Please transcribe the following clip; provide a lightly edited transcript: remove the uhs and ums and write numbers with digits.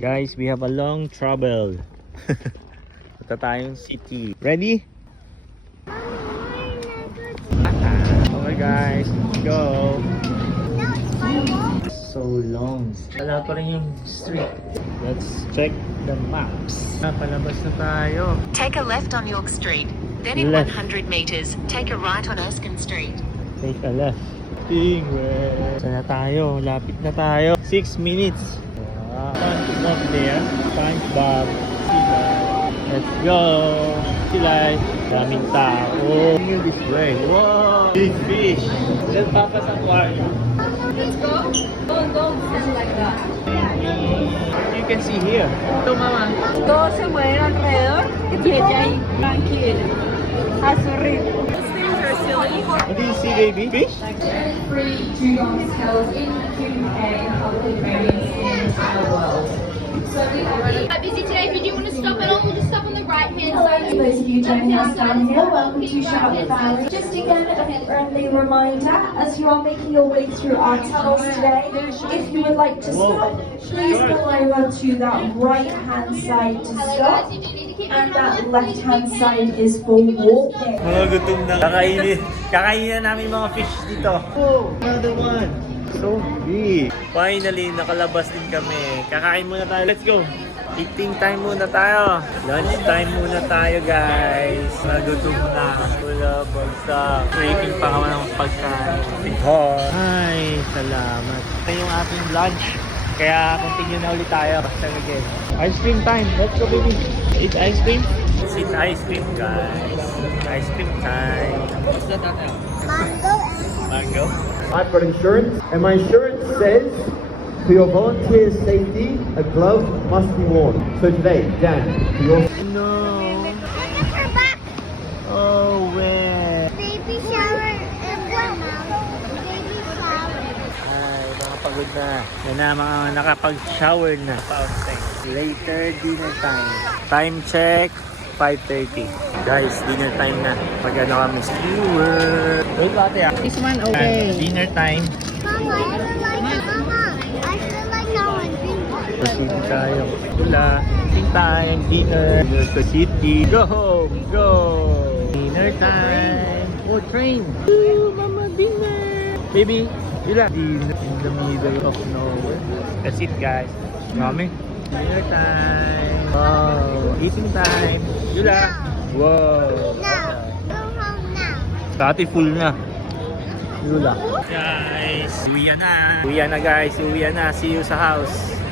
Guys, we have a long travel. Punta tayong city. Ready? Okay guys, let's go. So long. Wala pa rin yung street. Let's check the maps. Palabas na tayo. Take a left on York Street. Then in Left. 100 meters, take a right on Erskine Street. Take a left. Tingwell. Saan na tayo? Lapit na tayo. 6 minutes. Wow. Time's not there. Time's back. Let's go. Sila. Daming tao. Here this way. Wow. Big fish. Let's Papa's aquarium. Let's go. Don't like that. You can see here. No, mamá. Todos se mueven alrededor y ella ahí tranquila a su ritmo. Those things are silly. What do you see, baby? Fish? Free dugong held in Q&A public variants in our world. So we have Busy today. If you do want to stop at all, we'll just stop on the right hand side. those of you joining us down here, welcome to Charlotte Valley. Just again, a friendly reminder, as you are making your way through our tunnels today, if you would like to stop, please pull over to that right-hand side to stop, and that left-hand side is for walking. Mga gutom na. Kakainin na namin mga fish dito. Oh, another one. So big. Finally, nakalabas din kami. Kakain muna tayo. Let's go. Eating time muna tayo. Lunch time muna tayo, guys. Nagutom na. Wala bagsak. Breaking pa kami ng pagkain. Ay, salamat. Ito yung ating lunch. Kaya continue na ulit tayo. Basta again. Ice cream time. Let's go, baby. Eat ice cream. Let's eat ice cream, guys. Ice cream time. What's that? Mango. I've got insurance, and my insurance says, for your volunteer's safety, a glove must be worn. So today, Dan, for your... No. Look at her back. Oh, where? Baby shower and grandma. Baby shower. Ay, nakapagod na. Yan na, mga nakapag-shower na. Later, dinner time. Time check, 5:30. Guys, dinner time na. Pag-ano kami skewer. Wait, ate ah. This one okay. Dinner time. Mama, I feel like I want pink. Proceed tayo. Wala. Eating time, dinner. Dinner to city. Go home, go. Dinner time. Oh, train. Ooh, mama, dinner. Baby, wala. Dinner in the middle of nowhere. That's it, guys. Mami. Dinner time. Wow. Eating time. Wala. Wow. Now, go home now. Dati full na. Yula. Guys, uwi na. Uwi na guys. Uwi na. See you sa house.